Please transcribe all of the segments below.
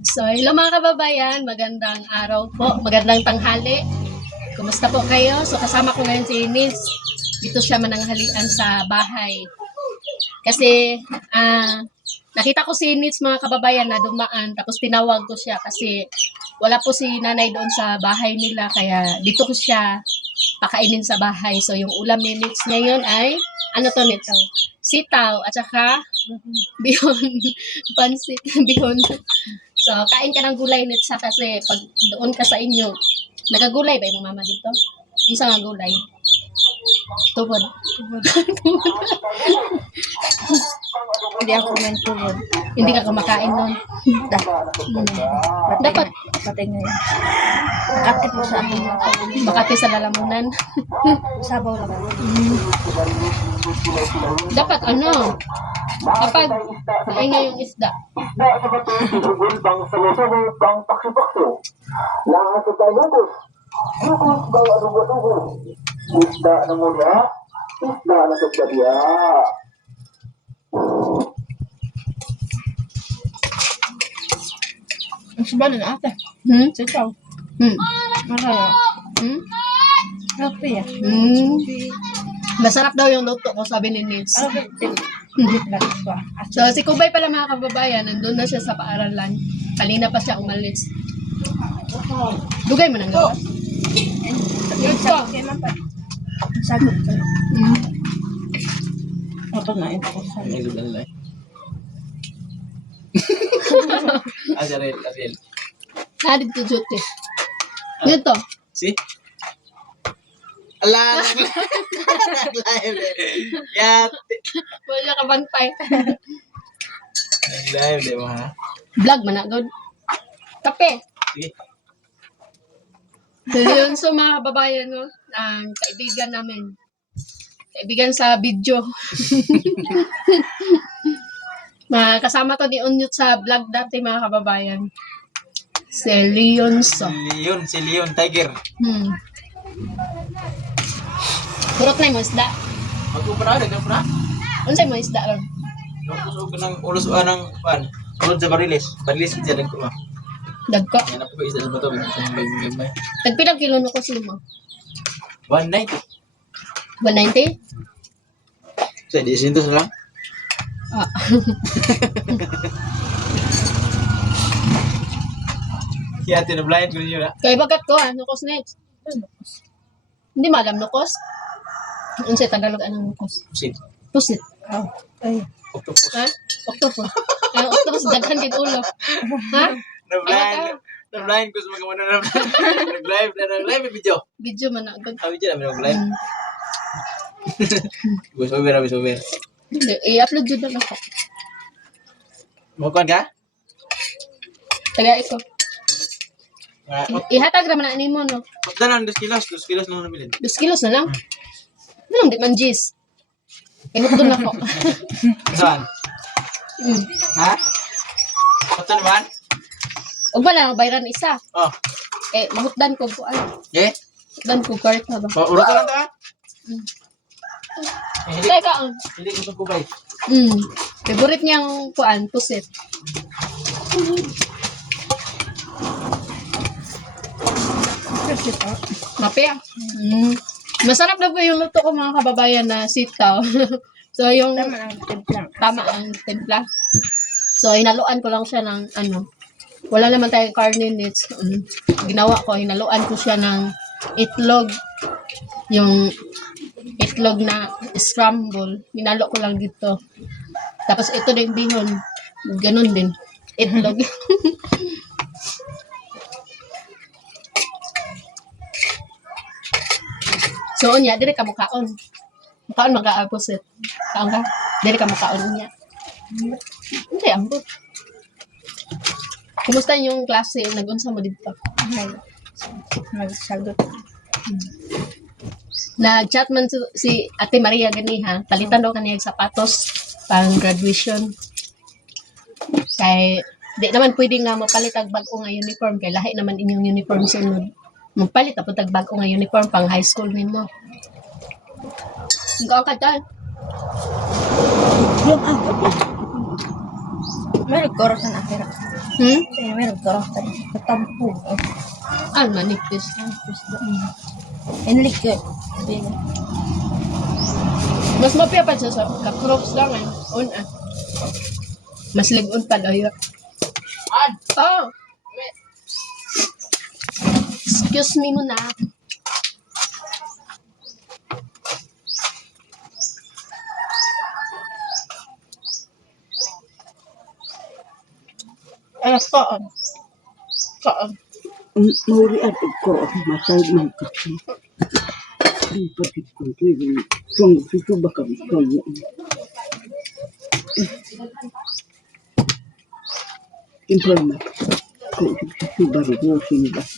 So, hello mga kababayan, magandang araw po, magandang tanghali. Kumusta po kayo? So, kasama ko ngayon si Ines. Dito siya mananghalian sa bahay. Kasi, nakita ko si Ines mga kababayan na dumaan, tapos tinawag ko siya kasi wala po si nanay doon sa bahay nila, kaya dito ko siya pakainin sa bahay. So, yung ulam ni Ines ngayon ay, ano to nito? Sitaw, at saka bihon, pansit, bihon. So, kain ka ng gulay nitsa kasi pag doon ka sa inyo, nagagulay ba yung mama dito? Isa nga gulay. Tubod. Hindi ako kumain tubod. Hindi ka kumakain doon. Dapat. Patay ngayon. Makati po sa akin. Makati sa lalamunan. Sabaw lang. Dapat ano, kapag naingay yung isda, bang salusunod bang paksi-paksi. Lahat sa tayo lugos. Lugos bang adugo-dugo. Isda na muna. Isda na sa kanya. Ang sabaw na ate. Sitaw. Masarap. Happy ah. Masarap daw yung luto ko, sabi ni Nils. So, si Kubay pala mga kababayan, nandun na siya sa paaralan. Kanina pa siya umalis. Dugay mo nang gawa. Sagot ko. Ako na ito ko sa Azarel. Hadid to duty. Dito. See? Ala, live. Yat. Wala ka bantay. Live, di ba? Vlog man na, good. Kape. Sige. So, yun, so mga kababayan, no, ang kaibigan namin. Kaibigan sa video. Kasama to ni Unyut sa vlog dati mga kababayan. Si Leonso. Si Leon, Tiger. Kurot na mo isda. Magkupra, dagang pra. Unsay mo isda ron? Usog ng ulusuan ng pan. Ulod sa bariles. Bariles kita lang kuma. Dagko. Yan ako isda sa bato. Gamay. Tagpilang kilo no ko sila mo? 190. 190? Sa di sintos lang. Ah. Kaya tinablind ko niyo na. Kaya bagat ko, nukos next. Hindi malam nukos. Unsay Tagalog anong nukos? Pusit. Pusit. Oh. Ay. Octopus. Ha? Octopus. Octopus daghan gid ulo. Ha? Na-blind ko sa mga muna nag-live video. Video man na agad. Sabi dyan namin nag-live. Voice-over. Hindi, i-upload jud na ako. Mahukuhan ka? Taga iko. Ihatag ra man na nimo no. Pagda lang, 2 kilos lang nabilin. 2 kilos na lang. Ano di man jis. Ihot doon ako. Saan? Ha? Ito naman? O ba lang bayran isa. Oh. Mahutdan ko ko Okay? Mahutdan ko cart na ba. Urot ka lang ito ha? Teka, Hindi ko itong kubay. favorite niyang kuan, pusit. Mapia. Masarap na po yung luto ko mga kababayan na sitaw. So yung Tama lang. Timplang. tama ang timpla. So hinaluan ko lang siya ng ano. Wala naman tayong carne nits. Ginawa ko, hinaluan ko siya ng itlog. Yung itlog na scramble. Hinalo ko lang dito. Tapos ito din bihon. Ganun din. Itlog. So, unya, dire ka mukaon. Mukaon mag-aaposit. Kaon ka? Dire ka mukaon niya. Hindi, ambot. Kumusta yung klase? Nag-unsa mo dito? Ay. Magsagot. Nag-chat man si Ate Maria ganiha. Palitan daw kaniyang sapatos pang graduation. Kay, di naman pwede nga mapalit ang bago nga uniform. Kay lahi naman inyong uniform sunod. Magpalit ako tag bago nga uniform pang high school nimo. Ikaw ka dyan. May nagkoros na akira. Kaya meron karakter. Katampo. Manipis. Enlik ko. Mas mapya pa siya sa ka-crocs lang eh. Mas ligon pa daw yun. Oh! Excuse me muna. Ay, kaan. Kaan. Mauri at ko matay ng kaki. Ang pati ko din. Kung susu baka kamu. Implement. Kung susu baru mo sinibas.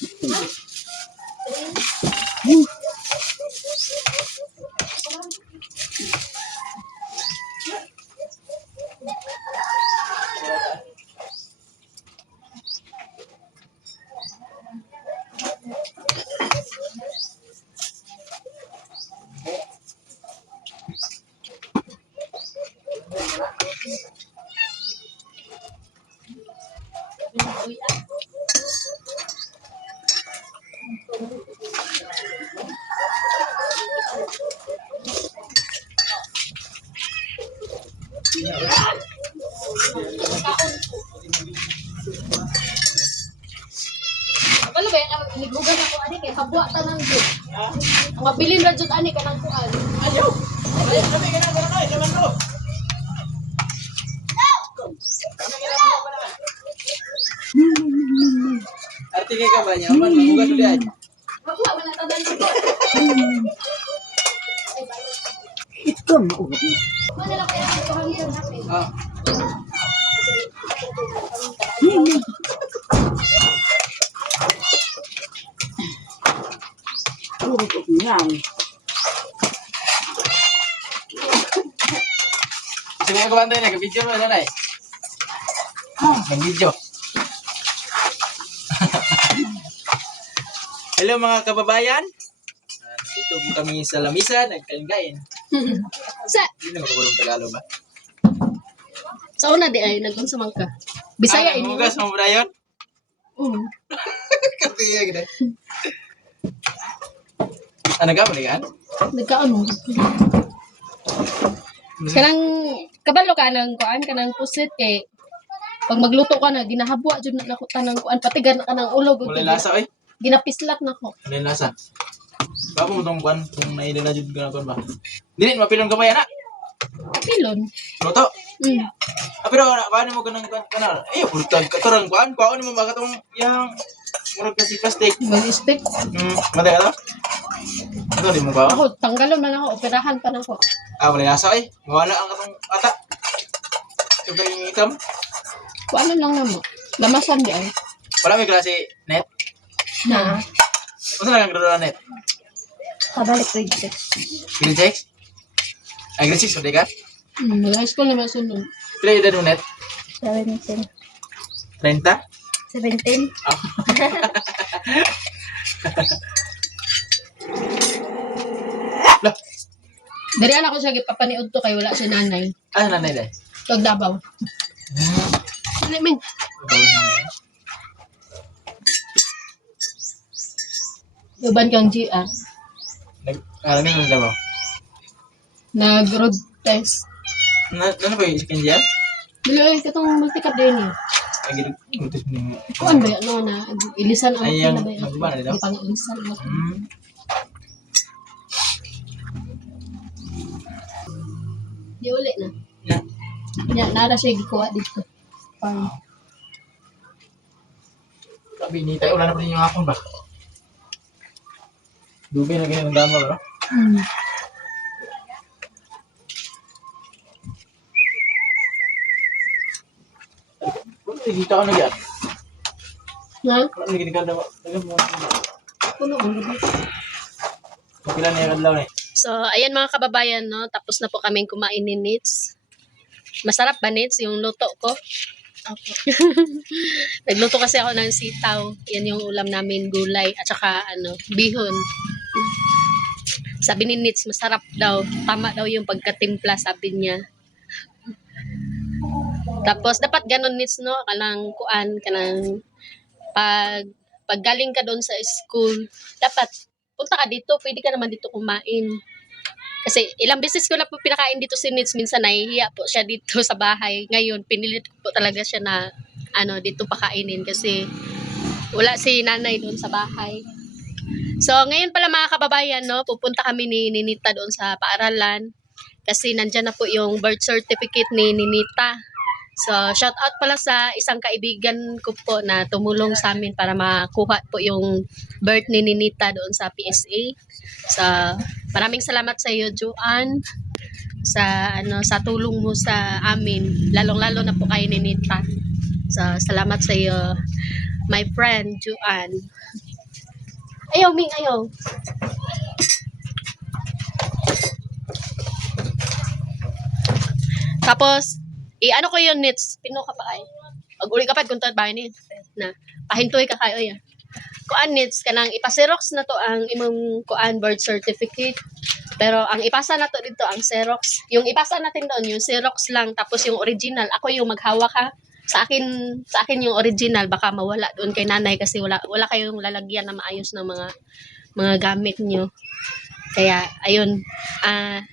Wala ba yan? Nigugan ako ani kay habwa ta nang jud. Ang mabilin ra jud ani kanang kuan. Ayaw. Sabi ka na, gano'n ay, laman ko. Arti ka ba niya? Man, mamugas ulit. Habwa man ta nang jud. Ito mo. Wala lang kaya ako hangin natin. Ah. Puro ko yan. Sige ko bantay na, ka-video mo na eh. Mag-video. Hello mga kababayan. Dito po kami sa lamisa, nagkain-kain. Sa Hindi na magkakulong Tagalog ba? sa una di ay nag-unsa man ka. Bisaya ini. Mugas mo ba yun? Mm. Katiya gina. Ano ka, maligaan? Nagkaano. Kanang kabalo ka nang kuan kanang pusit kay pag magluto ka na ginahabwa jud na nako tanang kuan pati gan ka ng ulog Wala lasa, oy. ginapislat nako. Wala lasa. Bago mo itong kuan, kung nailin na dyan ka na kuan ba? Dili, mapilon ka ba yan, ha? Pilon. Luto. Mm. Pero, paano mo ka ng kanal? Eh, pulutag ka tarang kuan. Paano mo ba katong yung murag kasi plastic? Mag-stick. Matay ka to? Ito, di mo ba? Ako tanggalon man ako operahan pa nako. Wala lasa, eh. Mawala ang katong ata. Yung kayong itam. Kuan lang namo. Lamasan di ay. Wala may klase net. Na. Masa lang ang grado na net? Kabalik grade 6. Grade 6? Grade 6, pwede ka? High school naman sunod. Pila edad mo net? 17. 30? 17? Lah, Dari anak ko siya gipapaniud to kay wala si nanay. ano nanay dahil? Kag Davao. Dali min. Uban kang GR. Alam mo ba? Nag-road test. Ano ba yung second year? Dili ay katong multi-cap din eh. Gutis mo. Kuan ba yan, no, na ilisan ang Ay, yung na ba yan? magba na dito? Di pang ilisan mo. Di uli na. Na. Ya, nara siya gikuha dito. Farm. Sabi ni tayo, wala na pa rin yung hapon ba? Dubi na ganyan ang dama ba? Wala nagkita ka na yan. Nga? Wala nagkita ka na ba? Puno mo ba? Kapila na yung kadlaw na eh. So, ayan mga kababayan, no? Tapos na po kaming kumain ni Nits. Masarap ba, Nits, yung luto ko? Nagluto kasi ako ng sitaw. Yan yung ulam namin, gulay, at saka, bihon. Sabi ni Nits, masarap daw. Tama daw yung pagkatimpla, sabi niya. Tapos dapat ganun nits no kanang kuan kanang pag galing ka doon sa school, dapat punta ka dito, pwede ka naman dito kumain. Kasi ilang beses ko na po pinakain dito si Nits, minsan nahihiya po siya dito sa bahay. Ngayon, pinilit ko po talaga siya na dito pakainin kasi wala si nanay doon sa bahay. So, ngayon pala mga kababayan, no, pupunta kami ni Ninita doon sa paaralan kasi nandyan na po yung birth certificate ni Ninita. So, shout out pala sa isang kaibigan ko po na tumulong sa amin para makuha po yung birth ni Ninita doon sa PSA. So, maraming salamat sa iyo, Joanne, sa sa tulong mo sa amin, lalong-lalo na po kay Ninita. So, salamat sa iyo, my friend, Joanne. Ayaw, Ming, ayaw. Tapos, ano ko yun, Nits? Pino ka pa kayo? Pag-uli ka pa, kung ta't bahay niya. Na, pahintoy ka kayo, ya. Kuan, Nits, kanang ipasirox na to ang imong kuan birth certificate. Pero ang ipasa na to dito, ang Xerox. Yung ipasa natin doon, yung Xerox lang, tapos yung original. Ako yung maghawak ha. Sa akin yung original, baka mawala doon kay nanay kasi wala kayong lalagyan na maayos ng mga gamit nyo. Kaya, ayun,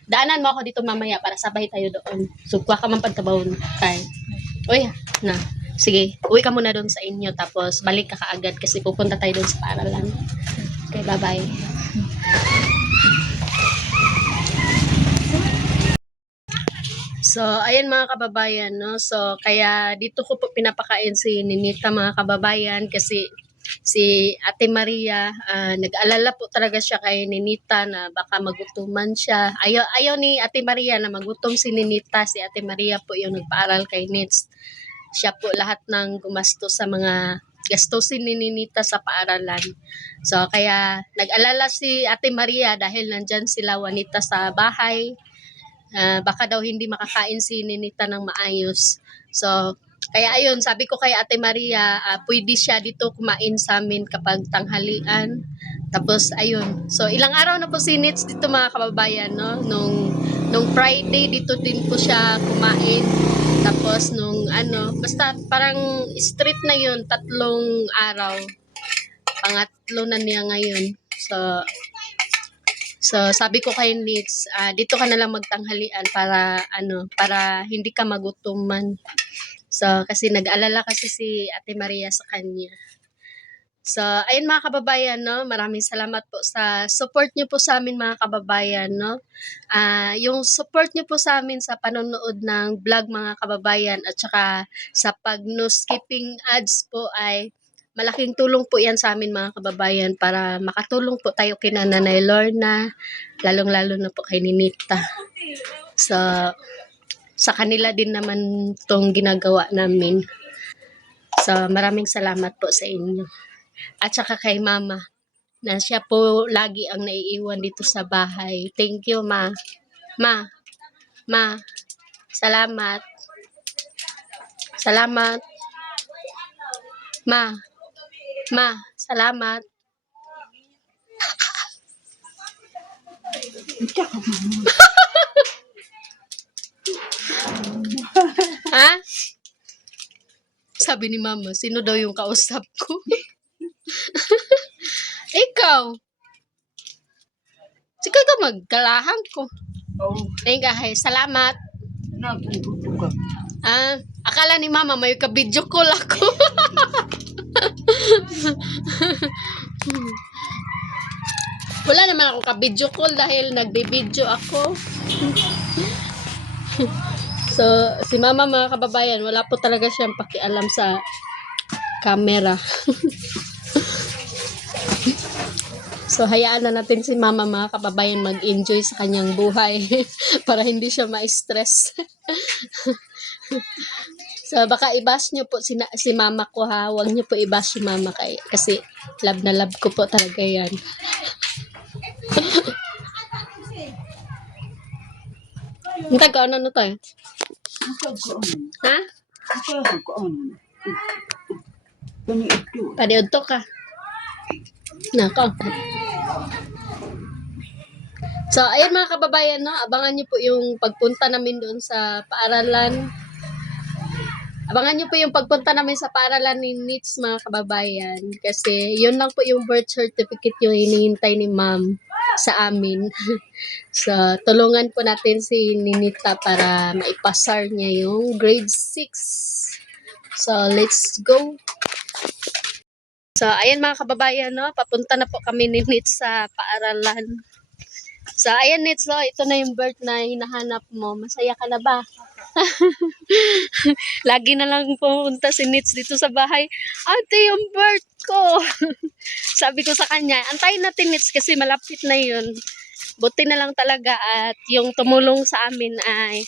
daanan mo ako dito mamaya para sabay tayo doon. So, kuha ka man pagtabawon kay. Uy, na. Sige, uwi ka muna doon sa inyo, tapos balik ka kaagad kasi pupunta tayo doon sa paaralan. Okay, bye-bye. So, ayan mga kababayan, no? So, kaya dito ko po pinapakain si Ninita mga kababayan kasi si Ate Maria, nag-alala po talaga siya kay Ninita na baka magutuman siya. Ayaw ni Ate Maria na magutom si Ninita. Si Ate Maria po yung nagpaaral kay Nits. Siya po lahat ng gumastos sa mga gastusin ni Ninita sa paaralan. So, kaya nag-alala si Ate Maria dahil nandyan sila Juanita sa bahay. Baka daw hindi makakain si Ninita ng maayos. So, kaya ayun, sabi ko kay Ate Maria, pwede siya dito kumain sa amin kapag tanghalian. Tapos, ayun. So, ilang araw na po si Nits dito mga kababayan, no? Nung Friday, dito din po siya kumain. Tapos, basta parang street na yun, 3 araw. Pangatlo na niya ngayon. So sabi ko kay Nits, dito ka na lang magtanghalian para hindi ka magutuman. So, kasi nag-alala kasi si Ate Maria sa kanya. So, ayun mga kababayan, no? Maraming salamat po sa support niyo po sa amin mga kababayan, no? Yung support niyo po sa amin sa panonood ng vlog mga kababayan at saka sa no skipping ads po ay malaking tulong po yan sa amin mga kababayan para makatulong po tayo kina Nanay Lorna, lalong-lalo na po kay Ninita. So, sa kanila din naman itong ginagawa namin. So, maraming salamat po sa inyo. At saka kay Mama, na siya po lagi ang naiiwan dito sa bahay. Thank you, Ma. Ma, salamat. Salamat. Ma, salamat. Ha? Sabi ni Mama, sino daw yung kausap ko? Ikaw. Sige ka magkalahan ko. Ay, salamat. Naguguto ka. Akala ni Mama may ka-video call ako. Wala naman ako ka-video call dahil nagbe-video ako. So, si Mama mga kababayan, wala po talaga siyang pakialam sa camera. So, hayaan na natin si Mama mga kababayan mag-enjoy sa kanyang buhay para hindi siya ma-stress. So, baka i-bash nyo po si Mama ko ha. Huwag nyo po i-bash si Mama kasi love na love ko po talaga yan. Hintag ka, ano tayo? Ha? Paniod to ka. Nako. So, ayan mga kababayan, no? Abangan nyo po yung pagpunta namin doon sa paaralan. Abangan nyo po yung pagpunta namin sa paaralan ni Nits, mga kababayan. Kasi yun lang po yung birth certificate yung hinihintay ni ma'am sa amin. So, tulungan po natin si Ninita para maipasar niya yung grade 6. So, let's go. So, ayan mga kababayan, no? Papunta na po kami ni Nits sa paaralan. So, ayan Nits, no? Ito na yung birth na hinahanap mo. Masaya ka na ba? Lagi na lang pumunta si Nits dito sa bahay. Ate, yung birth ko. Sabi ko sa kanya, antayin natin Nits kasi malapit na yun. Buti na lang talaga at yung tumulong sa amin ay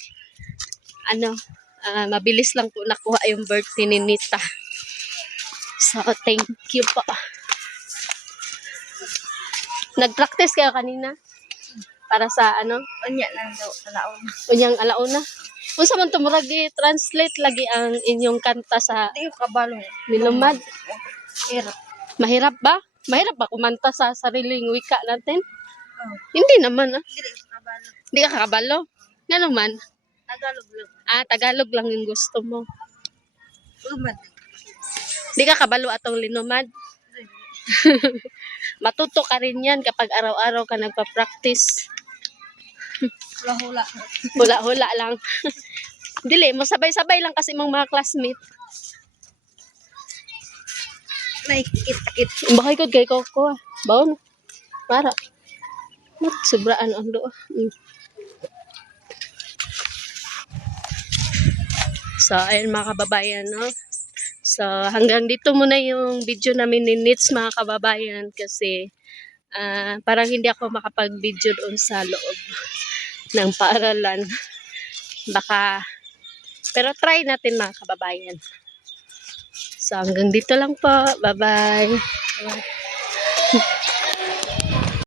mabilis lang po nakuha yung birth ni Ninita. So, thank you po. Nag-practice kayo kanina? Para sa Unya lang daw, alaon. unyang alauna? Unsa man tumurag i-translate lagi ang inyong kanta sa Di ko kabalo. nilumad? Hirap. Mahirap ba? Mahirap ba kumanta sa sariling wika natin? Hindi naman Hindi ko kabalo. Hindi ka kakabalo? Nga naman? Tagalog lang. Tagalog lang yung gusto mo. Umad. Hindi ka kabalo atong linumad? Matuto ka rin yan kapag araw-araw ka nagpa-practice. Hula-hula. Hula-hula lang. Dili, mo sabay-sabay lang kasi mong mga classmate. Naikit-kit. Bakay ko kay Coco. Baon. Para. Sobraan ang doon. So, ayun mga kababayan, no? So, hanggang dito muna yung video namin ni Nits, mga kababayan, kasi parang hindi ako makapag-video doon sa loob ng paaralan. Baka, pero try natin mga kababayan. So, hanggang dito lang po. Bye-bye.